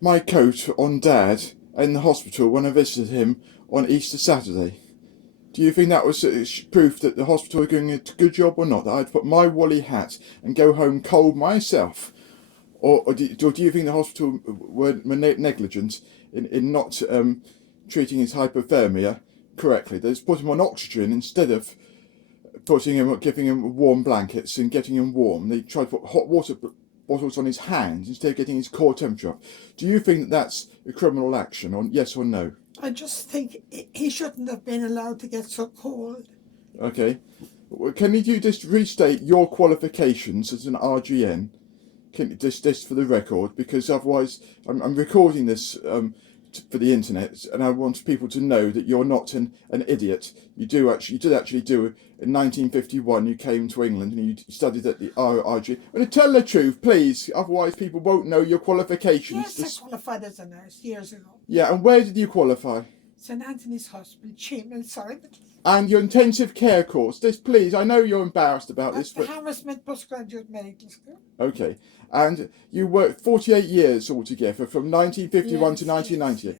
my coat on Dad in the hospital when I visited him on Easter Saturday. Do you think that was proof that the hospital were doing a good job or not? That I'd put my woolly hat and go home cold myself? Or do you think the hospital were negligent in not treating his hypothermia correctly? They just put him on oxygen instead of giving him warm blankets and getting him warm. They tried to put hot water bottles on his hands instead of getting his core temperature up. Do you think that that's a criminal action, or yes or no? I just think he shouldn't have been allowed to get so cold. Okay. Can you just restate your qualifications as an RGN? Can you just for the record, because otherwise I'm recording this for the internet, and I want people to know that you're not an idiot. You did actually do in 1951. You came to England and you studied at the RGN. And tell the truth, please. Otherwise, people won't know your qualifications. Yes, I qualified as a nurse years ago. Yeah, and where did you qualify? St Anthony's Hospital, Chimel, sorry. And your intensive care course. This, please. I know you're embarrassed about this, At the but Hammersmith Postgraduate Medical School. okay. And you worked 48 years altogether, from 1951 to 1990.